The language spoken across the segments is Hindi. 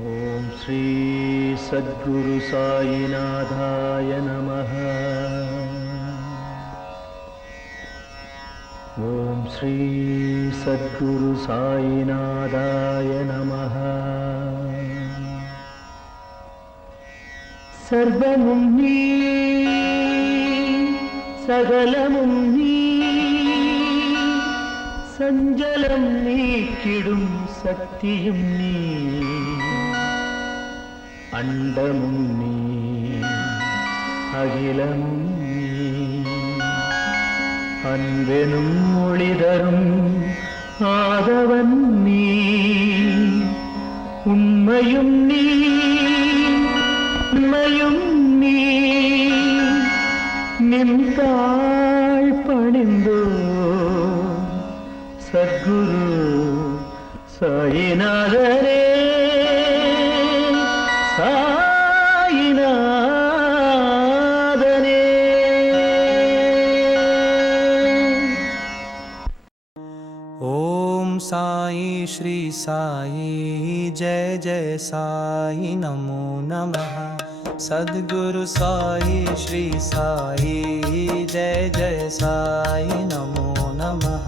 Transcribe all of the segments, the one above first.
ओम श्री सद्गुरु साईनाथाय नमः। ओम श्री सद्गुरु साईनाथाय नमः। सर्वमुं नी सकलमुं नी सञ्जलं नीक्किडुं शक्तियुं नी अण्डमुं नी अखिलमुं नी अन्वेनुं मोळिदरुं आदवन् नी उण्मयुं नी उण्मयुं नी निन्ताळ் पणिन्दो सद्गुरु साईनाथरे साईनाथने। ओम साई श्री साई जय जय साई नमो नमः। सद्गुरु साई श्री साई जय जय साई नमो नमः।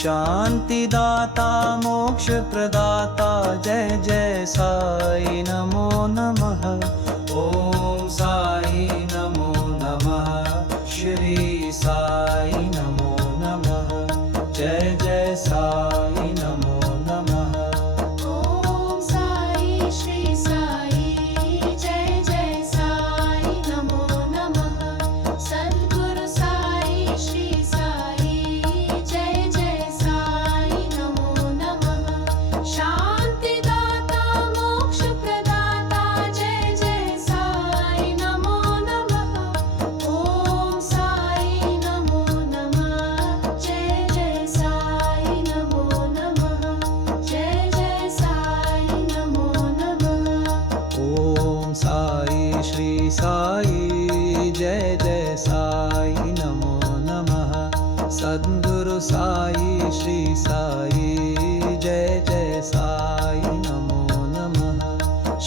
शांति दाता मोक्ष प्रदाता जय जय साई नमो नमः। ओम साई नमो नमः। श्री साई नमो नमः। जय जय साई नमो नमः। ओम साई श्री साई जय जय साई नमो नमः। सद्गुरु साई श्री साई जय जय साई नमो नमः। शांति दाता मोक्ष प्रदाता जय जय साई नमो नमः। ओम साई नमो नमः। जय जय साई नमो नमः। जय जय साई नमो नमः। ओम साई श्री साई जय जय साई नमो नमः। सद्गुरु साई श्री साई जय जय साई नमो नमः।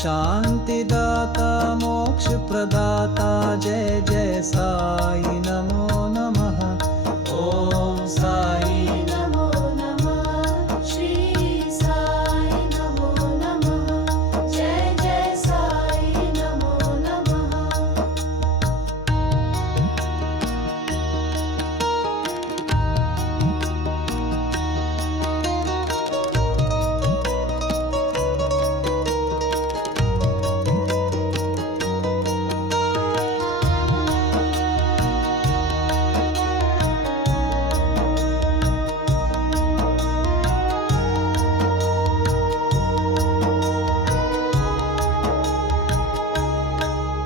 शांति दाता मोक्ष प्रदाता जय जय साई नमो नमः। ओम साई नमो नमः। श्री साई नमो नमः। जय जय साई नमो नमः।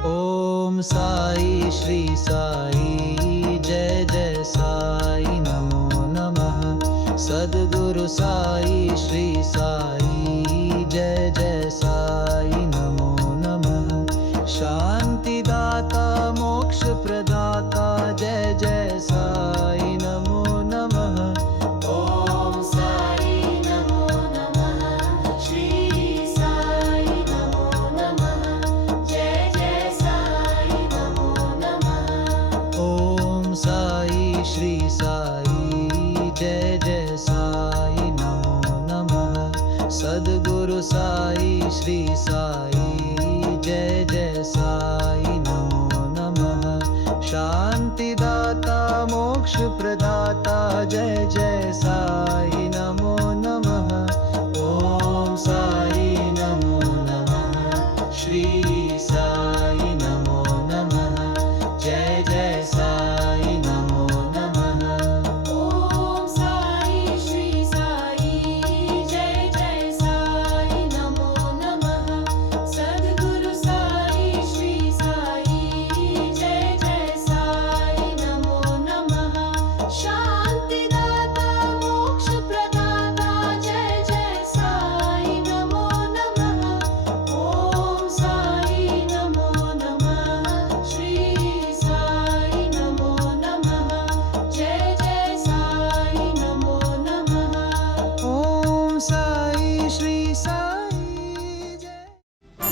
ओम साई श्री साई जय जय साई नमो नमः। सद्गुरु साई श्री साई जय जय साई नमो नमः। शांति दाता मोक्ष प्रदाता जय जय साई नमो नमः। ओम साई नमो नमः। श्री साई नमो नमः। जय जय साई नमो नमः। Om